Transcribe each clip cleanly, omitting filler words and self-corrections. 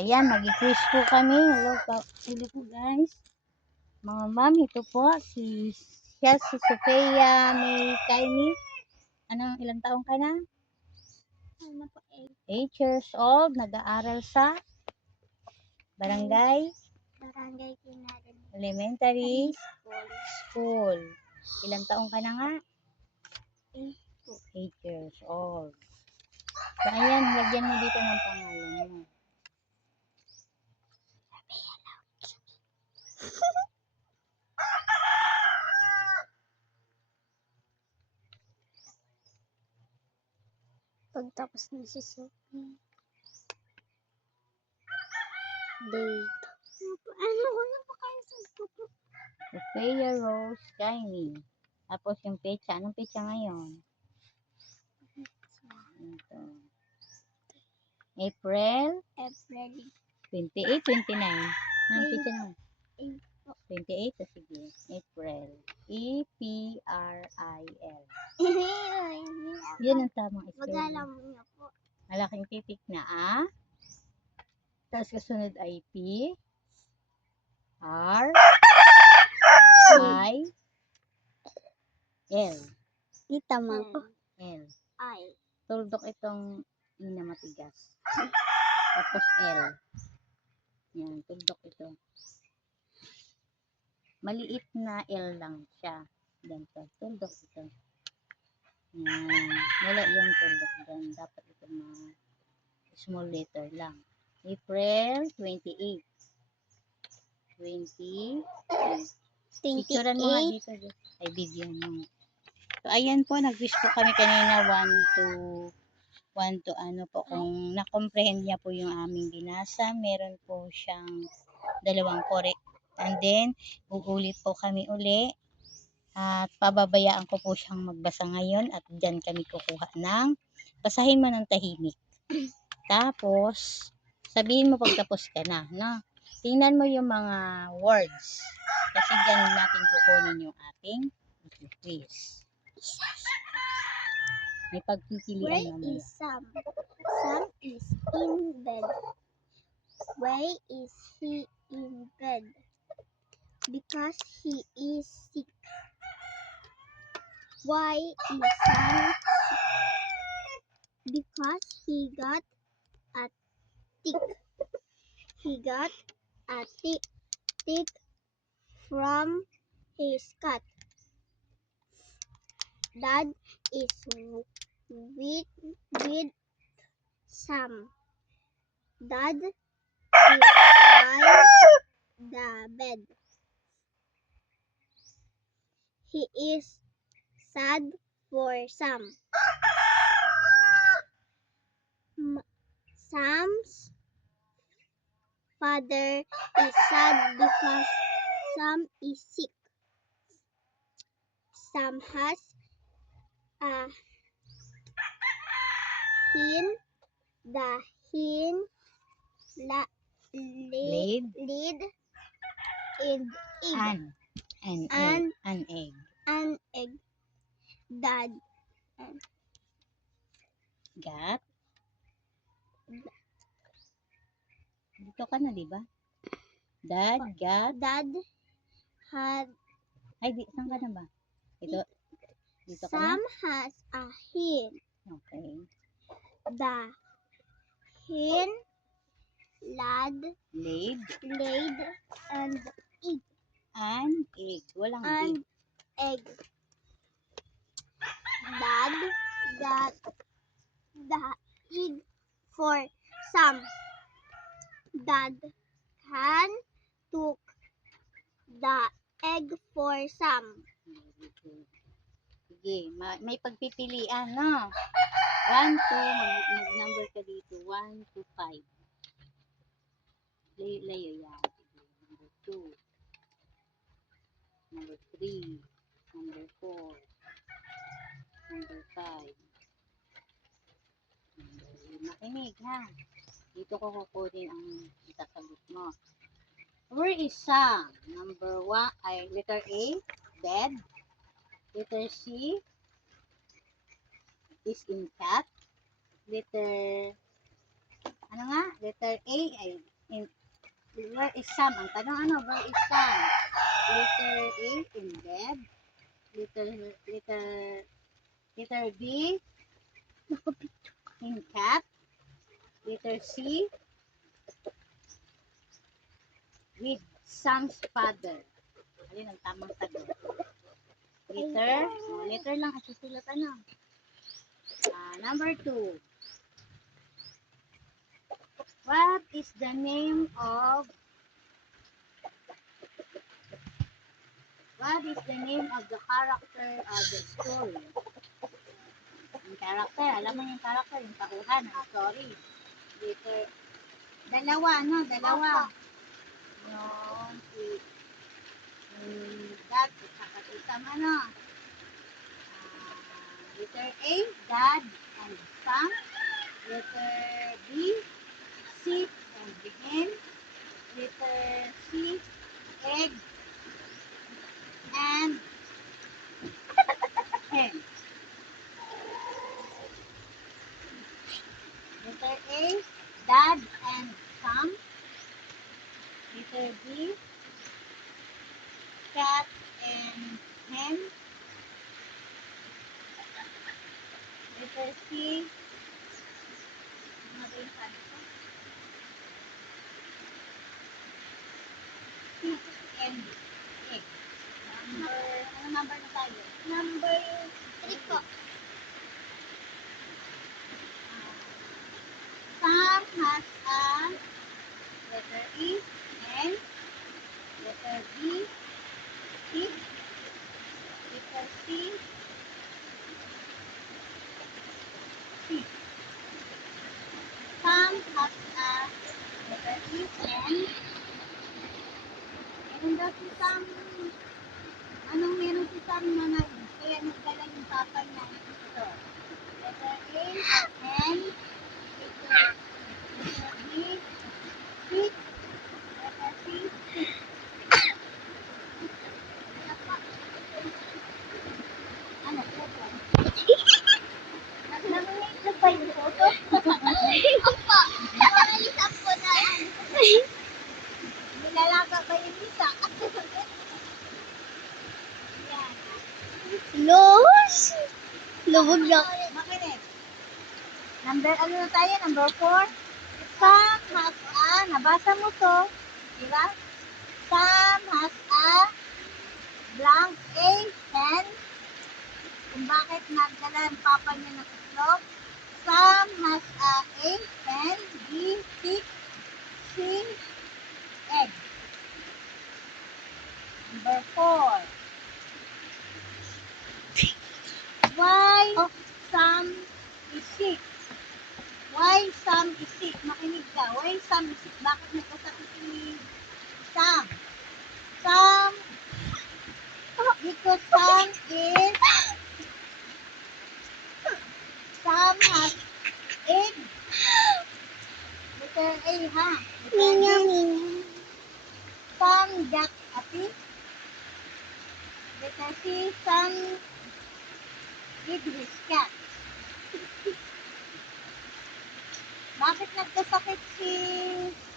ayan, mag-quiz po kami. Hello po guys. Mga ma'am, ito po si Sophia May Tiny. Ilang taong ka na? 8 years old. Nag-aaral sa Barangay Elementary School. Ilang taong ka na nga? 8 years old. So, ayan, lagyan mo dito ng pangalan mo. Pagtapos na si Sophie. Date. Ano pa kayo sa Sophia Rose Tiny. Tapos yung pecha. Anong pecha ngayon? Ito. April 28, 29. Anong pecha naman? 28. So, sige. April. E-P-R-I-L. Yan ang tamang spelling. niyo po. Malaking titik na A. Tapos kasunod ay P. R. I. L. Itama ko. L. I. Tuldok itong I na matigas. Tapos L. Yan, tuldok ito. Maliit na L lang siya. Ganito, tuldok ito. Yan. Wala yung tuldok dyan. Dapat ito mga small letter lang. April 28. 28. Picturean mo nga dito. Ay, video mo. So, ayan po, nag-wish po kami kanina 1 to ano po, kung na-comprehend niya po yung aming binasa, meron po siyang 2 correct. And then, uulit po kami uli at pababayaan ko po siyang magbasa ngayon at dyan kami kukuha ng basahin mo ng tahimik. Tapos, sabihin mo pag tapos ka na, no? Tingnan mo yung mga words kasi dyan natin kukunin yung ating quiz. May pagpipilian Where mamaya. is Sam? Sam is in bed. Why is he in bed? Because he is sick. Why is Sam sick? Because he got a tick. He got a tick from his cat. Dad is with Sam. Dad is by the bed. He is sad for Sam. Sam's father is sad because Sam is sick. Sam has a hen. The hen laid An egg. An egg. Dad Got. Dito ka na, di ba? Dad had. Ay, saan ka na ba? Dito ka na? Sam has a hen. Okay. The hen Laid an egg. an egg. Walang An egg. egg. Dad got the egg for Sam. Dad can took the egg for Sam. Sige, may pagpipilian, no? 1 to, mag-number ka dito. 1 to 5. Layo yan. Number 2. Number 3. Number 4. Number 5. Makinig, ha? Dito ko kukunin ang isasagot mo. Where is Sam? Number 1 ay letter A, bed. Letter C is in cat. Letter A ay Where is Sam? Ang tanong ano, where is Sam? Letter A, in bed. Letter B, in cat. Letter C, with Sam's father. Alin ang tamang sagot? Letter lang ang susulat ano. Number 2. What is the name of the character of the story? Yung character, alam mo yung character, yung tauhan ng story. Letter, dalawa. Yung dad, at isang ano. Letter A, dad and son. Letter B, sheep and hen. Letter C, egg and hen. Letter A, dad and son. Letter B, cat and hen. Letter C, ano ba yung sabi ko? Sheep and egg. Ano number na tayo? Number 3 po. Sam has a letter E, hen. Letter B, sheep. Letter C, sheep. Sam has a letter E, hen. Meron daw si Sam, anong meron si Sam na kaya nagdala yung papa niya ito. Letter A, hen. Letter B, sheep. Letter C, sheep. Ano po? Namunit na pa yung photo. Opo. Nakalisan po na. Nilalaga ba yung isa? Yan. Los. Lubog na. Makinig. Ano na tayo? Number 4. Sam has a, nabasa mo to. Diba? Sam has a blank A, hen. Kung bakit nagdala yung papa niya ng itlog. Sam has a hen. B, pig. C, egg. Number 4. Why Sam is sick? Why Sam is sick? Makinig ka. Why Sam is sick? Bakit nagkasakit si Sam? Because Sam has egg. Letter A, ha? Letter B. Sam got a pig. Letter C, Sam did his cat. Bakit nagkasakit si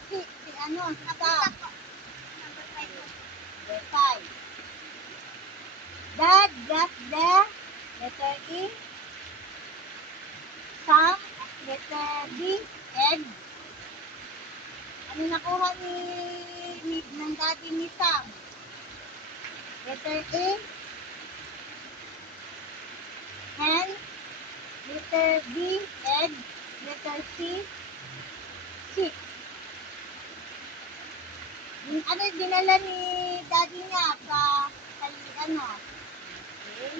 Sam? Number 5 po. Letter 5. Dad got the letter E. Sam, letter B, egg. Ano nakuha ng daddy ni Sam? Letter A, hen. Letter B, egg. Letter C, sheep. Ano dinala ni daddy niya sa ano? Okay.